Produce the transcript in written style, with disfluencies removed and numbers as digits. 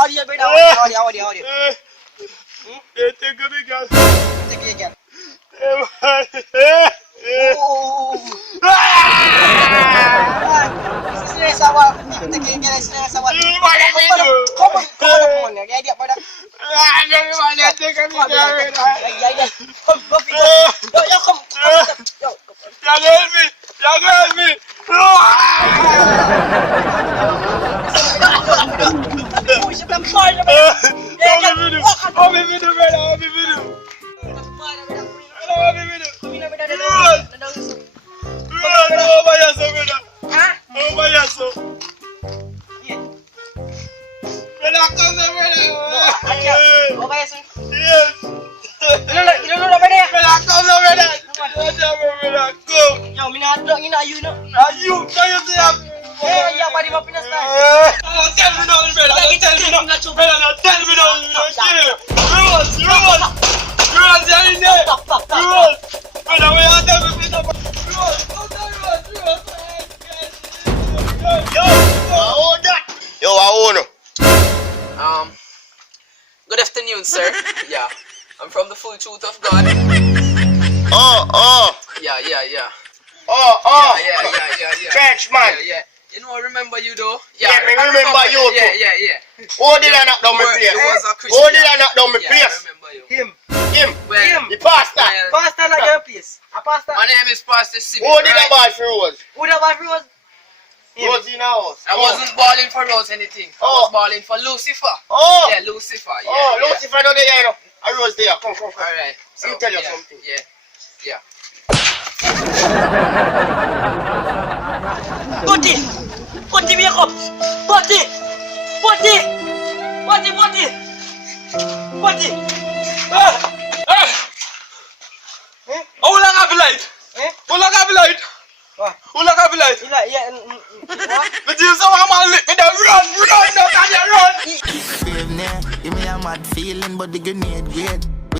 Audio beda audio. Take a girl. Take it again. Sila sawa, take it again. Sila sawa. Come on. Ya dia pada. Help me. Puxa, tá fora, Yo, I own. Good afternoon, sir. Yeah, I'm from the Full Truth of God. Oh. Yeah. Oh. Yeah. Church man. Yeah. You know, I remember you though. Yeah, me remember you too. Yeah. Who did I knock down my place? Who did I knock down my Yeah, I place? remember you. Him. Well, The pastor. Pastor like your place. A pastor. my name is Pastor Sibi. Who did I buy for Rose? Who the wife was? Rose in our house. I wasn't balling for Rose anything. I was balling for Lucifer. Oh. Yeah, Lucifer. Yeah. Lucifer no there, you know. I Rose there. Come. Alright. Let me tell you something. Yeah. Poti wake up. Poti. How long have you light? How long have you light? What? How long have you light? What? But you saw I'm on lit me down. Run, now can you run? Give me a mad feeling, but the grenade great.